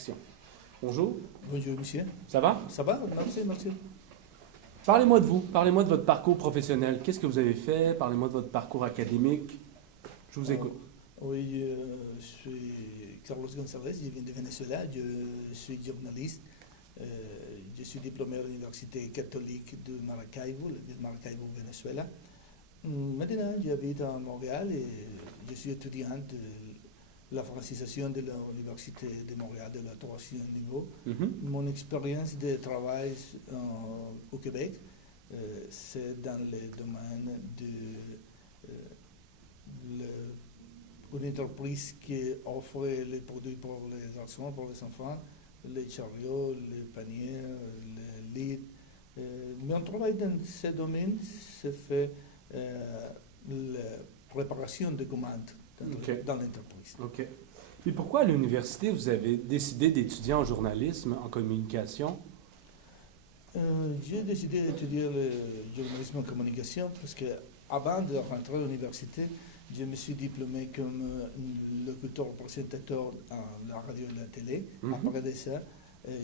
Action. Bonjour. Bonjour, monsieur. Ça va? Ça va? Merci, merci. Parlez-moi de vous. Parlez-moi de votre parcours professionnel. Qu'est-ce que vous avez fait? Parlez-moi de votre parcours académique. Je vous écoute. Oui, je suis Carlos González, je viens de Venezuela, je suis journaliste. Je suis diplômé à l'Université catholique de Maracaibo, la ville de Maracaibo, Venezuela. Maintenant, j'habite à Montréal et je suis étudiant de la francisation de l'Université de Montréal de la troisième niveau. Mon expérience de travail au Québec, c'est dans le domaine de une entreprise qui offre les produits pour les garçons, pour les enfants, les chariots, les paniers, les lits. Mon travail dans ce domaine se fait la préparation de commandes dans l'entreprise. OK. Puis pourquoi à l'université vous avez décidé d'étudier en journalisme, en communication? J'ai décidé d'étudier le journalisme en communication parce que avant de rentrer à l'université, je me suis diplômé comme locuteur-présentateur à la radio et la télé. Après de ça,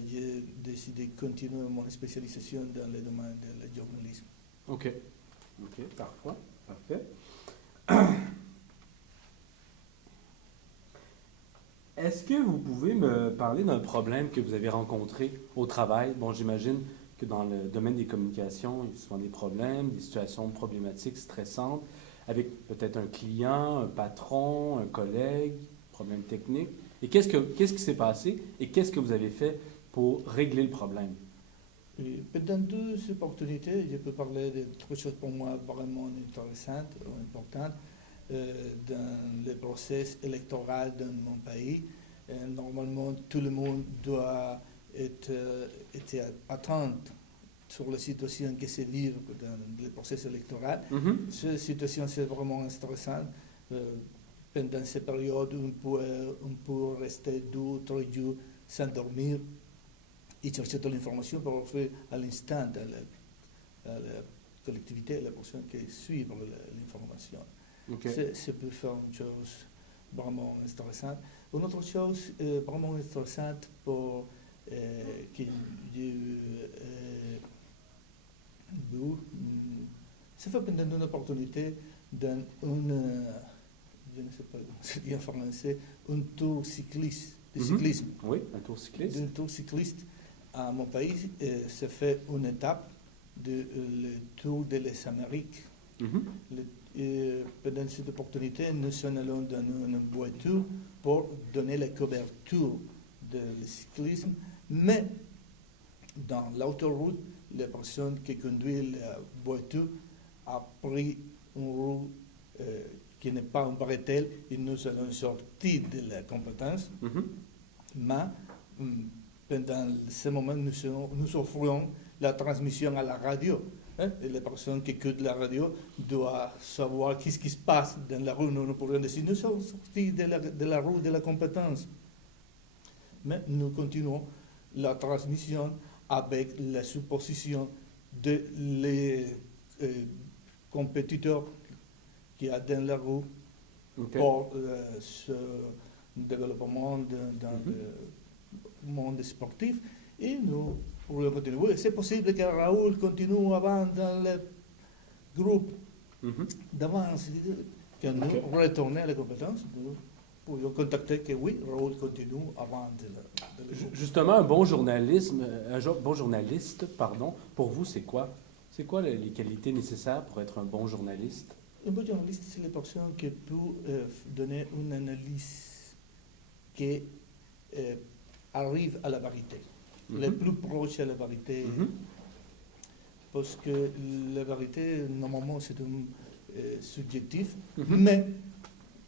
j'ai décidé de continuer mon spécialisation dans le domaine du journalisme. OK. OK, parfait. Est-ce que vous pouvez me parler d'un problème que vous avez rencontré au travail? Bon, j'imagine que dans le domaine des communications, il y a souvent des problèmes, des situations problématiques, stressantes, avec peut-être un client, un patron, un collègue, problème technique. Et qu'est-ce qui s'est passé et qu'est-ce que vous avez fait pour régler le problème? Et pendant toutes ces opportunités, je peux parler de trois choses pour moi vraiment intéressantes ou importantes. Dans le processus électoral dans mon pays, normalement, tout le monde doit être attentif sur la situation qui se vit dans le processus électoral. Cette situation, c'est vraiment stressante. Pendant ces périodes, on peut rester 2 ou 3 jours sans dormir et chercher toute l'information pour offrir à l'instant à la collectivité, à la personne qui suit l'information. Okay. Ça peut faire une chose vraiment intéressante. Une autre chose vraiment intéressante pour que j'ai vu, ça fait pendant une opportunité dans une, je ne sais pas comment se dit en français, un tour cycliste, de cyclisme. Oui, un tour cycliste. Un tour cycliste à mon pays, ça fait une étape de le tour de les Amériques. Pendant cette opportunité, nous sommes allés dans une voiture pour donner la couverture du cyclisme, mais dans l'autoroute, la personne qui conduit la voiture a pris une roue qui n'est pas un bretelle et nous allons sortir de la compétence. Mais pendant ce moment, nous offrons la transmission à la radio. Et les personnes qui écoutent la radio doivent savoir ce qui se passe dans la rue. Nous pourrions dire, nous sommes sortis de la rue de la compétence. Mais nous continuons la transmission avec la supposition de les compétiteurs qu'il y a dans la rue pour ce développement dans le monde sportif. Et nous pourrions continuer. C'est possible que Raoul continue avant dans le groupe d'avance. Quand nous retournons à la compétence, nous pourrions contacter que oui, Raoul continue avant de le Justement, un bon journaliste, pour vous, c'est quoi? C'est quoi les qualités nécessaires pour être un bon journaliste? Un bon journaliste, c'est la personne qui peut donner une analyse qui arrive à la vérité. Le plus proche à la vérité. Parce que la vérité, normalement, c'est subjectif, mais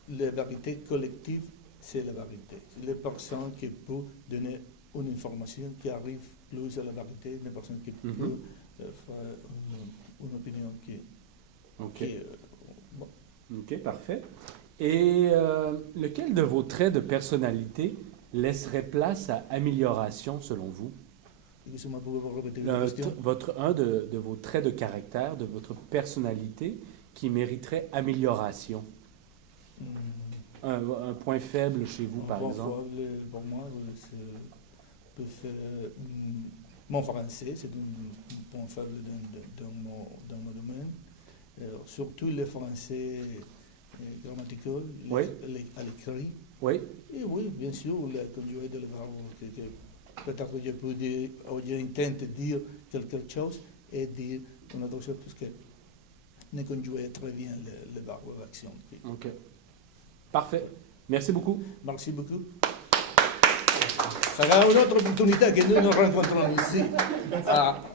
la vérité collective, c'est la vérité. Les personnes qui peuvent donner une information qui arrive plus à la vérité, les personnes qui peuvent faire une opinion qui bon. OK, parfait. Et lequel de vos traits de personnalité laisserait place à amélioration, selon vous? Un de vos traits de caractère, de votre personnalité, qui mériterait amélioration? Un point faible chez vous, par exemple? Pour moi, peux faire mon français, c'est un point faible dans mon domaine. Surtout le français grammatical, Oui. à l'écrit. Oui. Et oui, bien sûr, la conjugaison de verbe. Peut-être que je peux dire, ou je intente dire quelque chose et dire une autre chose, parce que ne conjugue très bien le verbe ou l'action. OK. Parfait. Merci beaucoup. Merci beaucoup. Sarà un'altra opportunità che noi non rencontrons ici.